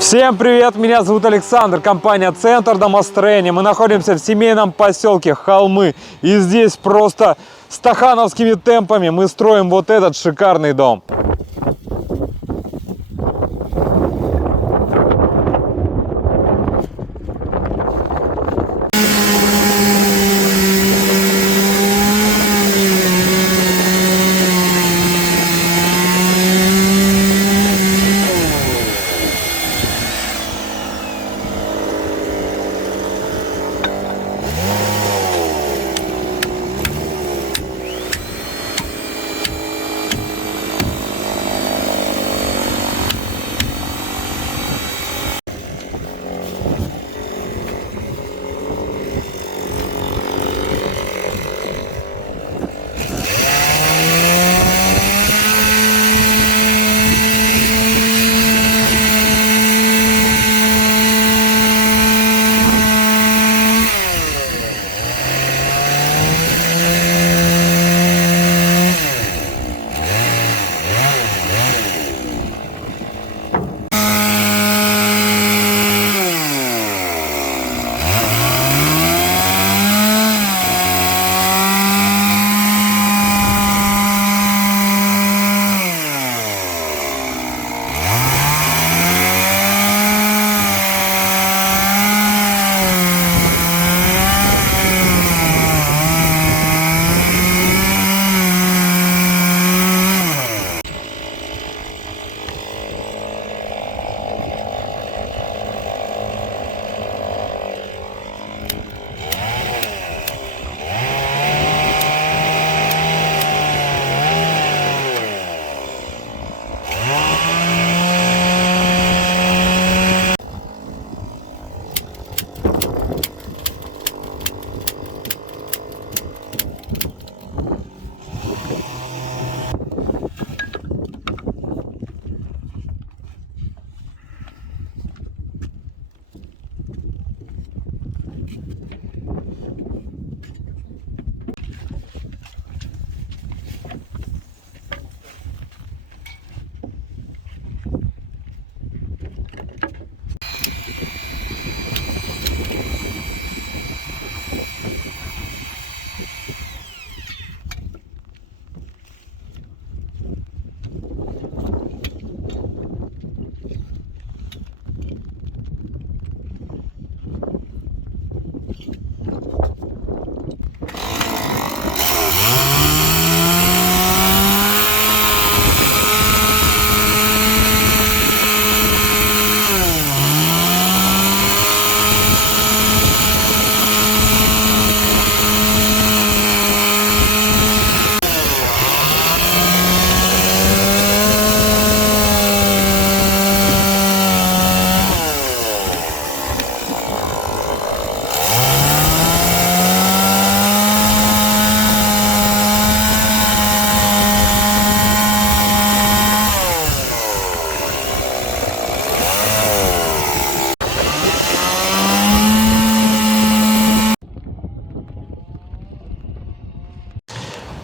Всем привет, меня зовут Александр, компания Центр домостроения. Мы находимся в семейном поселке Холмы, и здесь просто стахановскими темпами мы строим вот этот шикарный дом.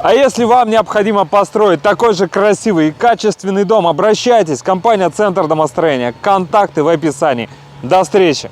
А если вам необходимо построить такой же красивый и качественный дом, обращайтесь. Компания Центр домостроения. Контакты в описании. До встречи!